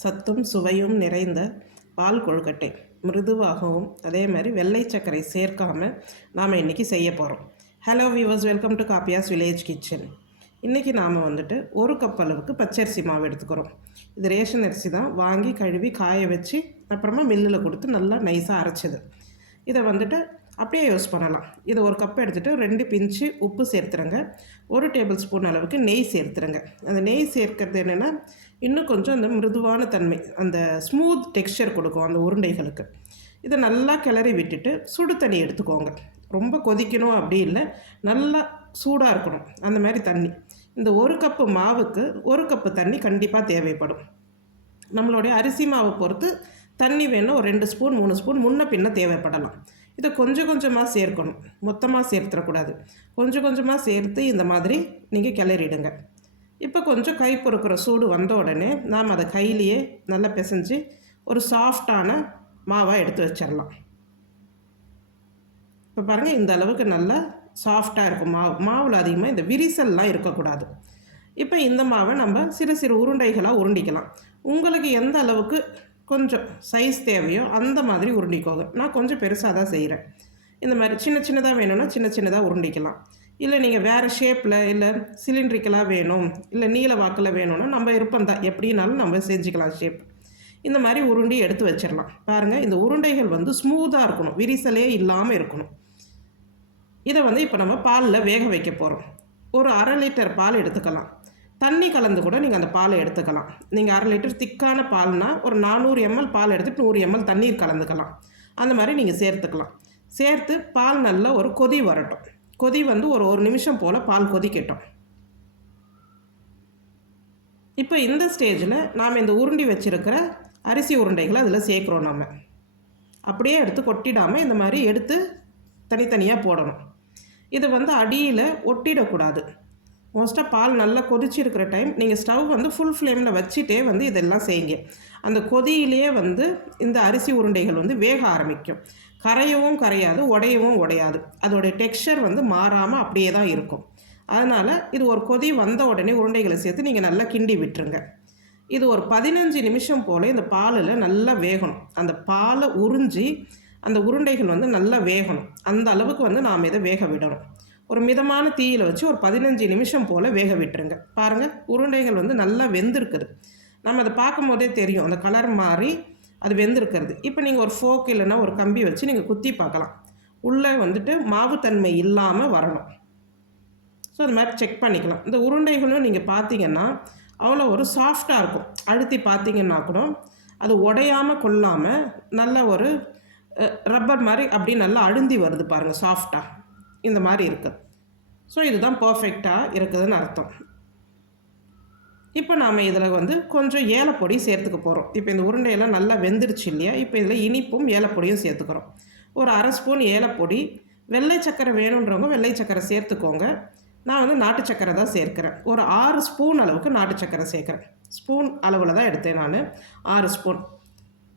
சத்தும் சுவையும் நிறைந்த பால் கொழுக்கட்டை மிருதுவாகவும் அதே மாதிரி வெள்ளை சர்க்கரை சேர்க்காமல் நாம் இன்றைக்கி செய்ய போகிறோம் hello viewers welcome to Kaapiyas village kitchen இன்றைக்கி நாம் வந்துட்டு ஒரு கப் அளவுக்கு பச்சரிசி மாவு எடுத்துக்கிறோம். இது ரேஷன் அரிசி தான். வாங்கி கழுவி காய வச்சு அப்புறமா மில்லில் கொடுத்து நல்லா நைஸாக அரைச்சது. இதை வந்துட்டு அப்படியே யூஸ் பண்ணலாம். இது ஒரு கப் எடுத்துகிட்டு ரெண்டு பிஞ்சு உப்பு சேர்த்துருங்க. ஒரு டேபிள் ஸ்பூன் அளவுக்கு நெய் சேர்த்துருங்க. அந்த நெய் சேர்க்கறது என்னென்னா இன்னும் கொஞ்சம் அந்த மிருதுவான தன்மை அந்த ஸ்மூத் டெக்ஸ்சர் கொடுக்கும் அந்த உருண்டைகளுக்கு. இதை நல்லா கிளறி விட்டுட்டு சுடு தண்ணி எடுத்துக்கோங்க. ரொம்ப கொதிக்கணும் அப்படி இல்லை நல்லா சூடாக இருக்கணும். அந்த மாதிரி தண்ணி. இந்த ஒரு கப்பு மாவுக்கு ஒரு கப்பு தண்ணி கண்டிப்பாக தேவைப்படும். நம்மளுடைய அரிசி மாவை பொறுத்து தண்ணி வேணும் ஒரு ரெண்டு ஸ்பூன் மூணு ஸ்பூன் முன்ன பின்ன தேவைப்படலாம். இதை கொஞ்சம் கொஞ்சமாக சேர்க்கணும். மொத்தமாக சேர்த்துடக்கூடாது. கொஞ்சம் கொஞ்சமாக சேர்த்து இந்த மாதிரி நீங்கள் கிளறிடுங்க. இப்போ கொஞ்சம் கை பொறுக்கிற சூடு வந்த உடனே நாம் அதை கையிலேயே நல்லா பிசைஞ்சு ஒரு சாஃப்டான மாவாக எடுத்து வச்சிடலாம். இப்போ பாருங்கள் இந்த அளவுக்கு நல்லா சாஃப்டாக இருக்கும் மாவு. மாவில் அதிகமாக இந்த விரிசல்லாம் இருக்கக்கூடாது. இப்போ இந்த மாவை நம்ம சிறு சிறு உருண்டைகளாக உருண்டிக்கலாம். உங்களுக்கு எந்த அளவுக்கு கொஞ்சம் சைஸ் தேவையோ அந்த மாதிரி உருண்டிக்கோங்க. நான் கொஞ்சம் பெருசாக தான் செய்கிறேன் இந்த மாதிரி சின்ன சின்னதாக வேணும்னா சின்ன சின்னதாக உருண்டிக்கலாம். இல்லை நீங்கள் வேறு ஷேப்பில் இல்லை சிலிண்ட்ரிக்கலாக வேணும் இல்லை நீல வாக்கில் வேணும்னா நம்ம இருப்போம் தான். எப்படினாலும் நம்ம செஞ்சுக்கலாம் ஷேப் இந்த மாதிரி உருண்டி எடுத்து வச்சிடலாம். பாருங்கள் இந்த உருண்டைகள் வந்து ஸ்மூத்தாக இருக்கணும். விரிசலே இல்லாமல் இருக்கணும். இதை வந்து இப்போ நம்ம பாலில் வேக வைக்க போகிறோம் ஒரு அரை லிட்டர் பால் எடுத்துக்கலாம். தண்ணி கலந்து கூட நீங்கள் அந்த பாலை எடுத்துக்கலாம். நீங்கள் அரை லிட்டர் திக்கான பால்னால் ஒரு நானூறு எம்எல் பால் எடுத்துட்டு நூறு எம்எல் தண்ணீர் கலந்துக்கலாம். அந்த மாதிரி நீங்கள் சேர்த்துக்கலாம். சேர்த்து பால் நல்லா ஒரு கொதி வரட்டும். கொதி வந்து ஒரு ஒரு நிமிஷம் போல் பால் கொதிக்கட்டும். இப்போ இந்த ஸ்டேஜில் நாம் இந்த உருண்டி வச்சுருக்கிற அரிசி உருண்டைகளை அதில் சேர்க்குறோம் நம்ம அப்படியே எடுத்து கொட்டிடாமல் இந்த மாதிரி எடுத்து தனித்தனியாக போடணும். இது வந்து அடியில் ஒட்டிடக்கூடாது. மோஸ்ட்டாக பால் நல்லா கொதிச்சிருக்கிற டைம் நீங்கள் ஸ்டவ் வந்து ஃபுல் ஃப்ளேமில் வச்சுட்டே வந்து இதெல்லாம் செய்யுங்க. அந்த கொதியிலேயே வந்து இந்த அரிசி உருண்டைகள் வந்து வேக ஆரம்பிக்கும். கரையவும் கரையாது உடையவும் உடையாது. அதோடைய டெக்ஸ்சர் வந்து மாறாமல் அப்படியே தான் இருக்கும். அதனால் இது ஒரு கொதி வந்த உடனே உருண்டைகளை சேர்த்து நீங்கள் நல்லா கிண்டி விட்டுருங்க. இது ஒரு பதினஞ்சு நிமிஷம் போல் இந்த பாலில் நல்லா வேகணும். அந்த பாலை உறிஞ்சி அந்த உருண்டைகள் வந்து நல்லா வேகணும். அந்த அளவுக்கு வந்து நாம் இதை வேக விடணும். ஒரு மிதமான தீயில் வச்சு ஒரு பதினஞ்சு நிமிஷம் போல் வேக விட்டுருங்க. பாருங்கள் உருண்டைகள் வந்து நல்லா வெந்திருக்குது. நம்ம அதை பார்க்கும்போதே தெரியும் அந்த கலர் மாறி அது வெந்திருக்கிறது. இப்போ நீங்கள் ஒரு ஃபோக் இல்லைன்னா ஒரு கம்பி வச்சு நீங்கள் குத்தி பார்க்கலாம். உள்ளே வந்துட்டு மாவுத்தன்மை இல்லாமல் வரணும். ஸோ அது மாதிரி செக் பண்ணிக்கலாம். இந்த உருண்டைகளும் நீங்கள் பார்த்தீங்கன்னா அவ்வளோ ஒரு சாஃப்டாக இருக்கும். அழுத்தி பார்த்தீங்கன்னா கூட அது உடையாமல் கொள்ளாமல் நல்ல ஒரு ரப்பர் மாதிரி அப்படி நல்லா அழுந்தி வருது பாருங்கள் சாஃப்டாக இந்த மாதிரி இருக்குது ஸோ இதுதான் பர்ஃபெக்டாக இருக்குதுன்னு அர்த்தம். இப்போ நாம் இதில் வந்து கொஞ்சம் ஏலப்பொடி சேர்த்துக்க போகிறோம் இப்போ இந்த உருண்டையெல்லாம் நல்லா வெந்துருச்சு இல்லையா? இப்போ இதில் இனிப்பும் ஏலப்பொடியும் சேர்த்துக்கிறோம். ஒரு அரை ஸ்பூன் ஏலப்பொடி வெள்ளை சக்கரை வேணுன்றவங்க வெள்ளை சக்கரை சேர்த்துக்கோங்க. நான் வந்து நாட்டு சக்கரை தான் சேர்க்குறேன். ஒரு ஆறு ஸ்பூன் அளவுக்கு நாட்டு சக்கரை சேர்க்குறேன். ஸ்பூன் அளவில் தான் எடுத்தேன் நான். ஆறு ஸ்பூன்.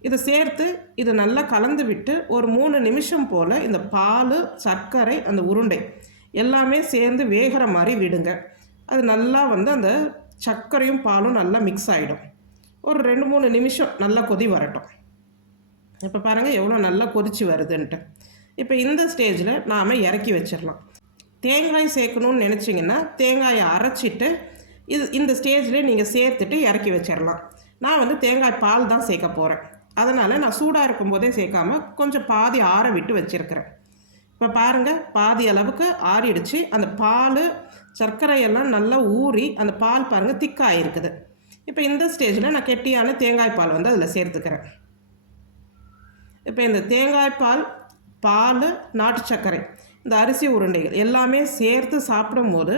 இதை சேர்த்து இதை நல்லா கலந்து விட்டு ஒரு மூணு நிமிஷம் போல் இந்த பால் சர்க்கரை அந்த உருண்டை எல்லாமே சேர்ந்து வேகிற மாதிரி விடுங்க. அது நல்லா வந்து அந்த சர்க்கரையும் பாலும் நல்லா மிக்ஸ் ஆகிடும் ஒரு ரெண்டு மூணு நிமிஷம் நல்லா கொதி வரட்டும். இப்போ பாருங்கள் எவ்வளோ நல்லா கொதிச்சு வருதுன்ட்டு. இப்போ இந்த ஸ்டேஜில் நாம் இறக்கி வச்சிடலாம். தேங்காய் சேர்க்கணுன்னு நினச்சிங்கன்னா தேங்காயை அரைச்சிட்டு இது இந்த ஸ்டேஜில் நீங்கள் சேர்த்துட்டு இறக்கி வச்சிடலாம். நான் வந்து தேங்காய் பால் தான் சேர்க்க போகிறேன் அதனால் நான் சூடாக இருக்கும்போதே சேர்க்காம கொஞ்சம் பாதி ஆற விட்டு வச்சுருக்கிறேன். இப்போ பாருங்கள் பாதி அளவுக்கு ஆறிடுச்சு. அந்த பால் சர்க்கரையெல்லாம் நல்லா ஊறி அந்த பால் பாருங்கள் திக்காக இருக்குது இப்போ இந்த ஸ்டேஜில் நான் கெட்டியான தேங்காய் பால் வந்து அதில் சேர்த்துக்கிறேன். இப்போ இந்த தேங்காய் பால் பால் நாட்டு சர்க்கரை இந்த அரிசி உருண்டைகள் எல்லாமே சேர்த்து சாப்பிடும்போது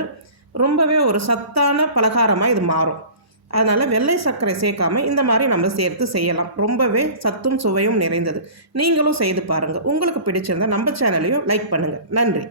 ரொம்பவே ஒரு சத்தான பலகாரமாக இது மாறும். அதனால் வெள்ளை சர்க்கரை சேர்க்காம இந்த மாதிரி நம்ம சேர்த்து செய்யலாம். ரொம்பவே சத்தும் சுவையும் நிறைந்தது. நீங்களும் செய்து பாருங்கள் உங்களுக்கு பிடிச்சிருந்தால் நம்ம சேனலையும் லைக் பண்ணுங்கள் நன்றி.